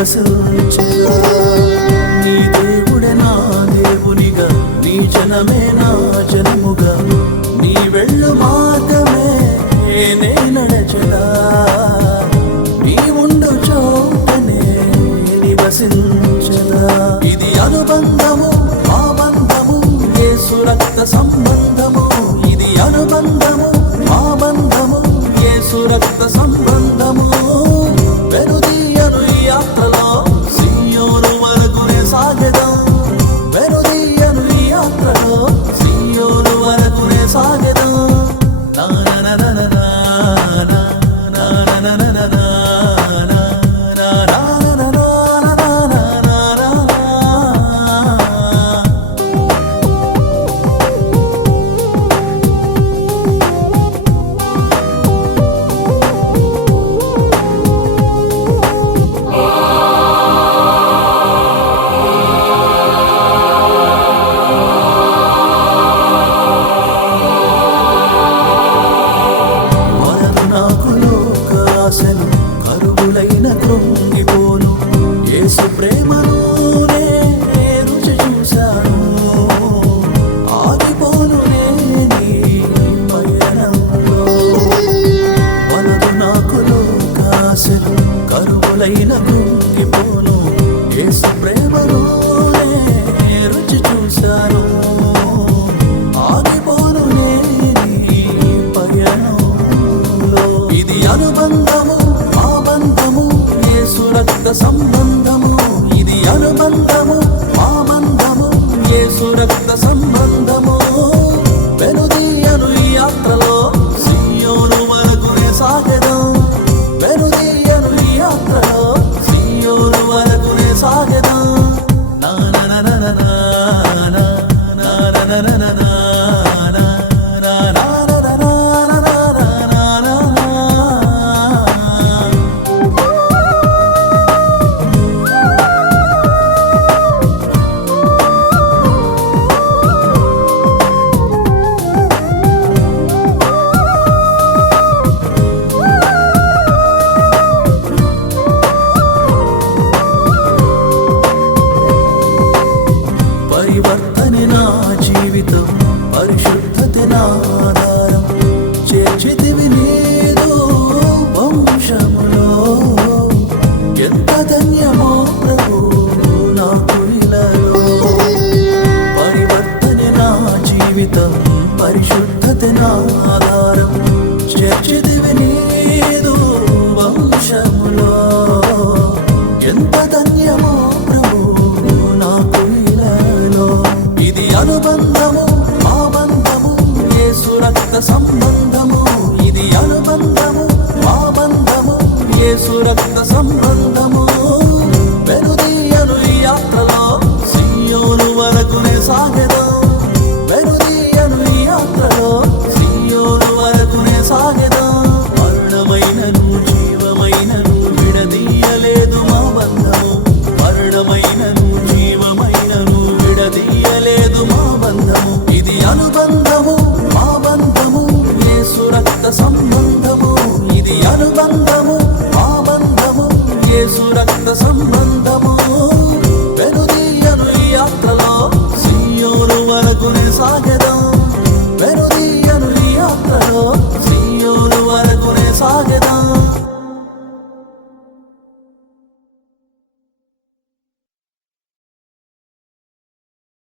నివసించగా. నీ దేవుడే నా దేవునిగా, నీ జనమే నా జనముగా, నీ వెళ్ళు మార్గమే నే నడచగా. నీ ఉండు చోటనే నివసించగా. ఇది అనుబంధము, మా బంధము, యేసు రక్త సంబంధము. ఇది అనుబంధము, మా బంధము, యేసు రక్త సంబంధము. వెనుదీయను ఈ యాత్రలో సీయోను వరకునే సాగెదం. వెనుదీయను ఈ యాత్రలో సీయోను వరకునే సాగెదం. కరువులైన కృంగిపోను, యేసు ప్రేమను నే రుచి చూశాను. ఆగిపోను నేనీ పయనంలో. వలదు నాకు లోకాశలు, కరువులైన కృంగిపోను, యేసు ప్రేమను నే రుచి చూశాను. ఆగిపోను నేనీ పయనంలో. ఇది అనుబంధము, యేసు రక్త సంబంధము. ఇది అనుబంధము, మా బంధము, యేసు రక్త సంబంధము. వెనుదీయను ఈ యాత్రలో సీయోను వరకునే సాగెదం. వెనుదీయను ఈ యాత్రలో సీయోను వరకునే సాగెదం. పరివర్తనే నా జీవితం, పరిశుద్ధతే నా ఆధారం. చేర్చితివి నీదు వంశములో. ఎంత ధన్యమో ప్రభు నాకు ఇలలో. పరివర్తనే నా జీవితం, పరిశుద్ధతే నా ఆధారం. చేర్చితివి నీదు వంశములో. ఎంత ధన్యమో ప్రభు నాకు ఇలలో. ఇది అనుబంధము, మా బంధము, యేసు రక్త సంబంధము. ఇది అనుబంధము, మా బంధము, యేసు రక్త సంబంధము. వెనుదీయను ఈ యాత్రలో సీయోను వరకునే సాగెదం. వెనుదీయను ఈ యాత్రలో సీయోను వరకునే సాగెదం. మరణమైనను జీవమైనను విడదీయలేదు మా బంధము. మరణమైనను జీవమైనను విడదీయలేదు మా బంధము. ఇది అనుబంధము, మా బంధము, యేసు రక్త సంబంధము. ఇది అనుబంధము, మా బంధము, యేసు రక్త సంబంధము.